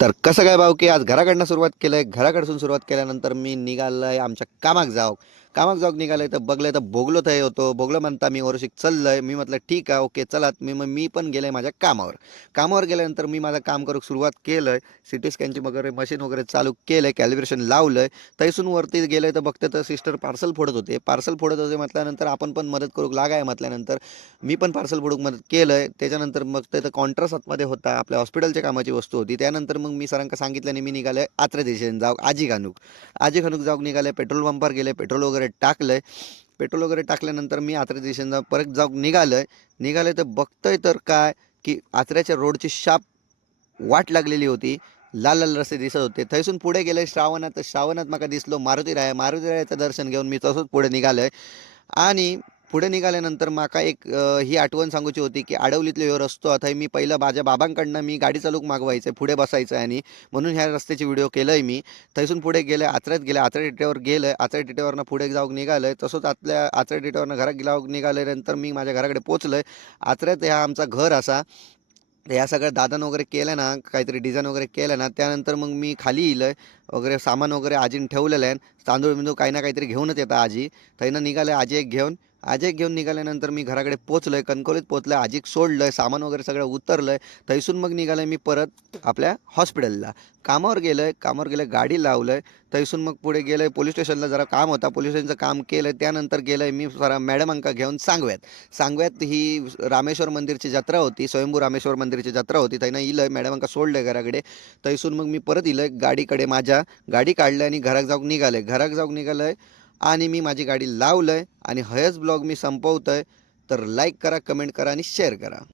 तर कसं काय भाऊ की आज घराकडनं सुरुवात केलंय. घराकडसून सुरुवात केल्यानंतर मी निघालोय आमच्या कामाक जाऊ निघालोय. तर बघलंय तर भोगलो थंय होतो. भोगलो म्हणता मी ओरशिक चाललंय. मी म्हटलं ठीक आहे, ओके चलात. मी पण गेलोय माझ्या कामावर गेल्यानंतर मी माझं काम करू सुरुवात केलंय. सिटी स्कॅनची वगैरे मशीन वगैरे चालू केलंय, कॅलिब्रेशन लावलंय. तैसून वरती गेलोय तर बघते तर सिस्टर पार्सल फोडत होते म्हटल्यानंतर आपण पण मदत करू लागाय म्हटल्यानंतर मी पण पार्सल फोडूक मदत केलंय. त्याच्यानंतर मग तिथं कॉन्ट्रास आतमध्ये होता, आपल्या हॉस्पिटलच्या कामाची वस्तू होती. त्यानंतर मग मी सरांका सांगितल्याने मी निघालोय आत्रे दिशेने जाऊ आजी खानूक जाऊक निघाले. पेट्रोल पंपावर गेले, पेट्रोल वगैरे टाकल्यानंतर मी आत्रे दिशेने परत जाऊक निघालोय तर बघतोय तर काय की आत्र्याच्या रोडची शाप वाट लागलेली होती. लाल लाल रस्ते दिसत होते. थैसून पुढे गेले श्रावणात माका दिसलो मारुती रायाचं दर्शन घेऊन मी तसंच पुढे निघालोय. आणि पुढे निघाल्यानंतर माका एक ही आठवण सांगूची होती की आडवलीतलो ह्यो रस्तो थंय मी पहिलं माझ्या बाबांकडनं मी गाडी चालूक मागवायचं पुढे बसायचं आहे. आणि म्हणून ह्या रस्त्याची व्हिडिओ केलंय मी. थैसून पुढे गेले, आचऱ्या टिट्यावर गेलं. आचऱ्या टिट्यावरनं पुढे जाऊक निघालंय. तसंच आतल्या आचऱ्या टिट्यावरनं घरात जाऊक निघालंय. नंतर मी माझ्या घराकडे पोचलोय. आचऱ्यात ह्या आमचा घर असा. तर ह्या सगळ्या दादानं वगैरे केलं ना, काहीतरी डिझाईन वगैरे केलं ना, त्यानंतर मग मी खाली येलोय. वगैरे सामान वगैरे आजीने ठेवलेलं आहे. तांदूळ बिंदूळ काही ना काहीतरी घेऊनच येतं आजी. थैनं निघालं आजी एक घेऊन निघाल्यानंतर मी घराकडे पोचलोय, कणकवलीत पोचलोय, आजीक सोडलंय, सामान वगैरे सगळं उतरलंय. थैसून मग निघालोय मी परत आपल्या हॉस्पिटलला. कामावर गेलोय, गाडी लावलंय. थैसून मग पुढे गेलोय पोलीस स्टेशनला, जरा काम होता, पोलीस स्टेशनचं काम केलं. त्यानंतर गेलोय मी जरा मॅडमांका घेऊन सांगव्यात ही रामेश्वर मंदिरची जत्रा होती, स्वयंभू रामेश्वर मंदिरची जत्रा होती. थैनं इलंय मॅडमांका सोडलंय घराकडे. थैसून मग मी परत इलंय गाडीकडे, माझ्या गाडी काढलंय आणि घराक जाऊक निघालंय. आणि मी माझी गाडी लावलंय आणि हयच ब्लॉग मी संपवतोय. तर लाईक करा, कमेंट करा आणि शेअर करा.